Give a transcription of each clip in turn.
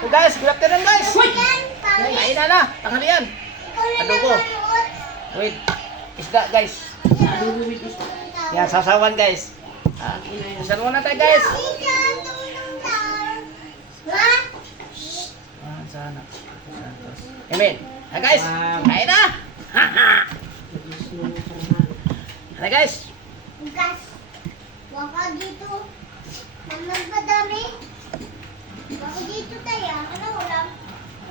So guys, good afternoon guys. Kain na. Tanghalian. Adobo. Wait. Isda guys. Yan, sasawan guys. Sasawan muna tayo guys. Sana. Amen. Guys, kain na. Ano guys? Gas. Waka dito. Mamang padami. Waka dito tayo. Ano ulam?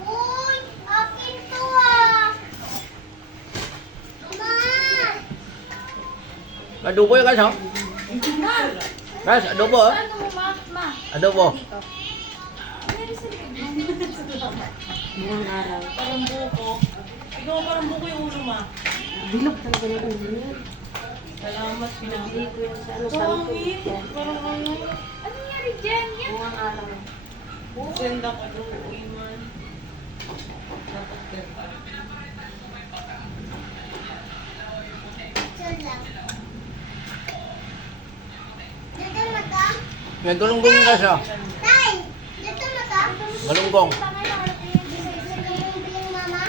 Uy, akin to ah. Mama. Adobo yun guys, oh. Guys, adobo, oh. Ano mo, ma? Adobo. Buong araw. Parang buko. Ikaw parang buko yung ulo, ma. Bilog talaga ng ulo niya. Salamat, Pinabili ko yan sa ano, Ito, sa ang hit. Parang ano. Ano nangyari dyan? Yan. Buong araw. Senda ka doon, uy man. Dapat ganda. Ito lang. Dito mata. Yan, gulunggong yun guys, oh. Tay, dito mata. Galunggong. Biling mama.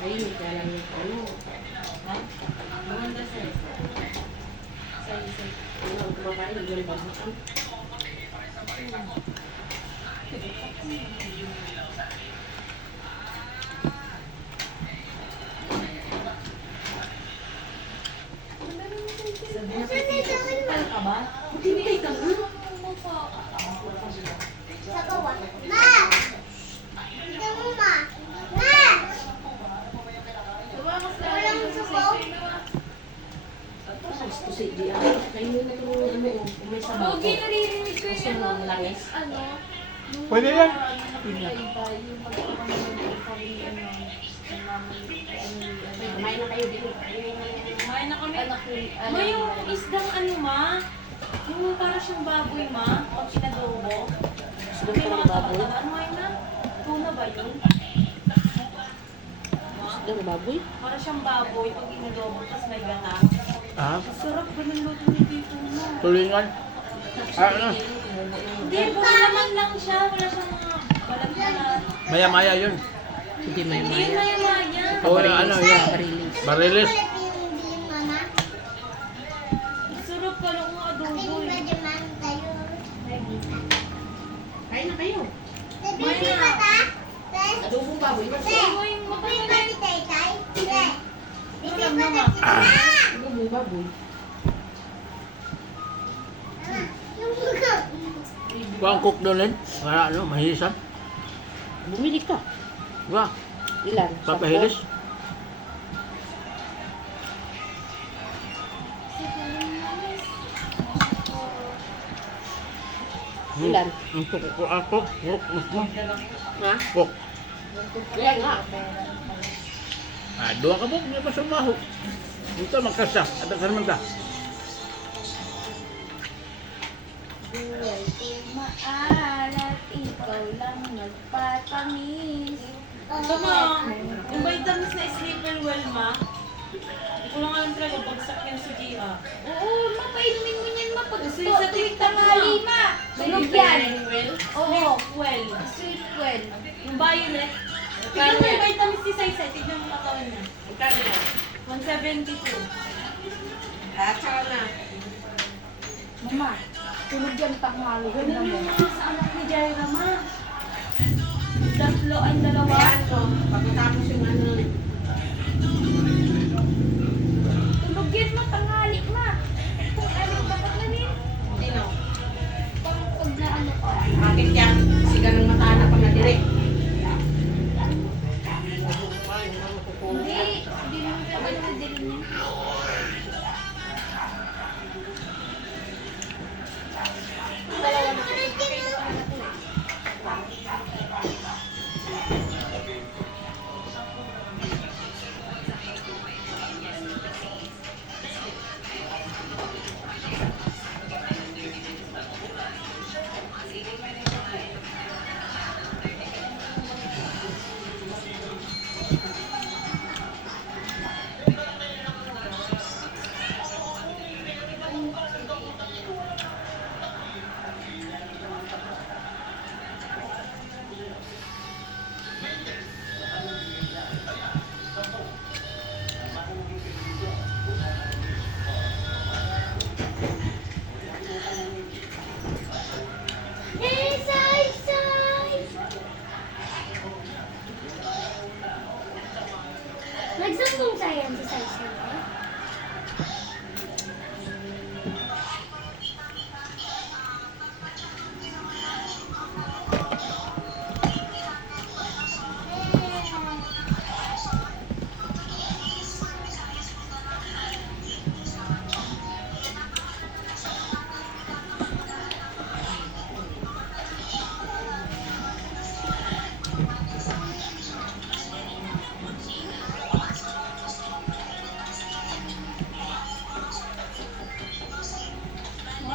Ayun, kaya lang yung ano. Ha? Maganda sa isa. Ano, ang kumakain, yung babukan. Ano ka ba? Hindi ka nga. Sa bawah. Ma. Dito mo ma. Ma. Walang suko. Gusto si Dia. Kainin na itong ano yung may sabaw ko. Okay, naririnig ko Gusto yung mo ano, langis? ano, nung Pwede yan. iba, yung pagkakaroon ng sabi ano, ng mama ni, Kumain na kayo din. Kainin na yan. Kumain na kami. anak ni, ano, Ma, yung isdang ano, ma? Yung parang siyang baboy, ma? O kinadobo? Gusto May ko mga ng baboy. taba-taba. Ano ayun na? Tuna ba yun? Ma? Gusto ng baboy? Parang siyang baboy pag inadobo, tapos may gata. Ah, Sarap ba ng luto ni Tito mo? tulingan. Ano? Hindi, buhay naman lang siya. Wala siyang mga balat-balat. Maya-maya yun. Hindi may Hindi yun maya-maya. O, ano yan? Parilis. Barilis. Kulit yung biling mama. Sarap pala kung adobo Akin eh. madyaman tayo. Kain na kayo. Bibi mata. Tay. Adobong baboy. Tay. Oo, yung Bibi mapapalay. mati tay tay. Tay. Ito Bibi lang, mati mama. tay. Adobong baboy. Yung buka. Kuang cook doon rin. Para ano, mahisan. Bumili ka. Diba? Ilan? Papahilis. Ilan? Ang cook ko ako. Ha? Cook. Kaya nga. Ah, dua ka po. Hindi pa sumaho. Ito, magkasa. At naman ka. buhay ko'y maalat, ikaw lang nagpatamis. Ito ma, yung vitamins na sleeper well, ma. Hindi ko lang alam talaga, bagsak yan sa GA. Oo, ma, painumin mo niyan, ma, pag Kasi sa tuwing TikTok, tanghali, ma. ma. Sunog yan. Well? Oo. Well. Sweet well. Yung violet. Tignan mo yung vitamins ni Saisa, tignan mo katawan niya. Magkano yan? 172. At saka na. Mama, sunog yan tanghali. Ganun yung mga sa anak ni Jaira, ma. Tatlo ay dalawa. Ayan ko. Pagkatapos yung ano. Sunog yan, ma, tanghali, ma. Kung ano, dapat na rin. Sino? Pag na ano ka. Bakit yan? Siga ng mata na pang nadirek. Hindi naman talaga naman din niya.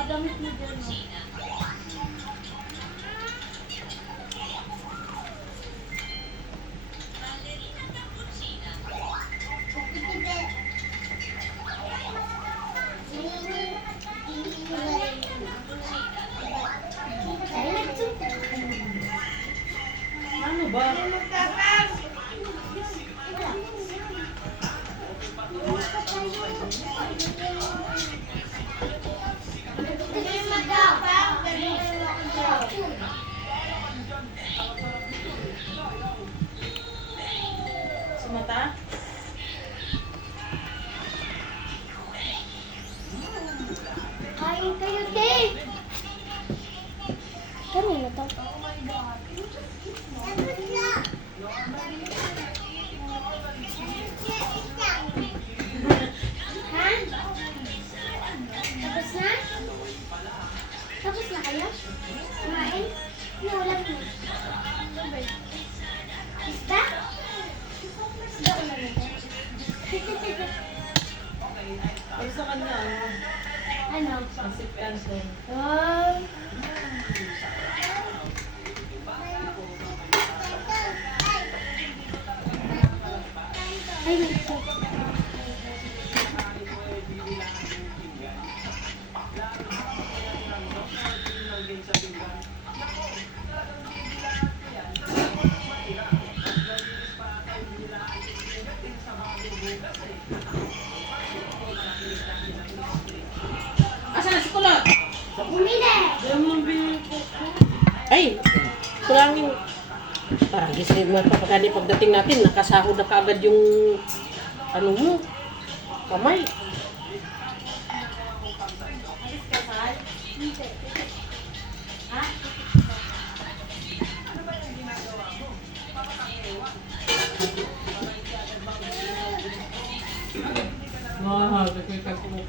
damit mo dyan. Ano ba? Sa mata? Kain kayo, te! Kanina to? Ha? Tapos na? Tapos na kayo? Kumain? Ano ulam mo? Isda? Isda ulam mo? Ay, sa kanya, ano? Ano? Pansip canton. Oh. Ay, nito. Asa na si Kulot? Bumili! Diyan mo binili ko. Ay, kulangin. Parang gising mo pa pagkani pagdating natin, nakasahod na kaagad yung ano mo, kamay. Mahal, kasi kasi mo.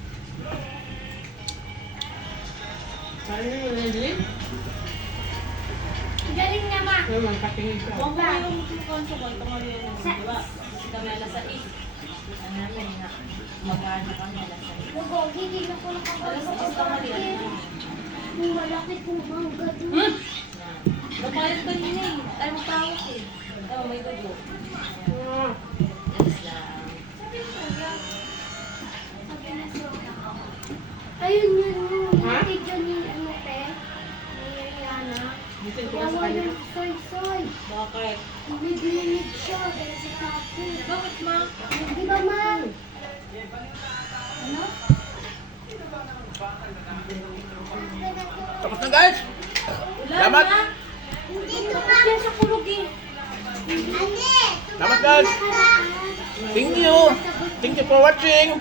Ano yung nilin? Galing niya, ma. Naman, katingin ka. Huwag mo yung konsukan, tangali yun. Di ba? Kasi kami alas 6. Ano namin, mag-ano kami alas 6. Gogo, hindi na ko Alas 6 tangali yan. Yung malaki kong mangga doon. Hmm? Napayat ka yun eh. Tayo magtawag eh. Tama, may dugo. Ah. Yes lang. Ayun yun yung Ha? video ni ano te, ni Rihanna. Bitin ko na sa Gawa kanya. ng soy-soy. Bakit? Nagbibinig siya dahil sa kapo. Bakit ma? Di ba, ma'am? Ano? Tapos na guys. Wala Salamat. na. Hindi to, ma'am. Yan sa kulog eh. Salamat guys. Thank you. Thank you for watching.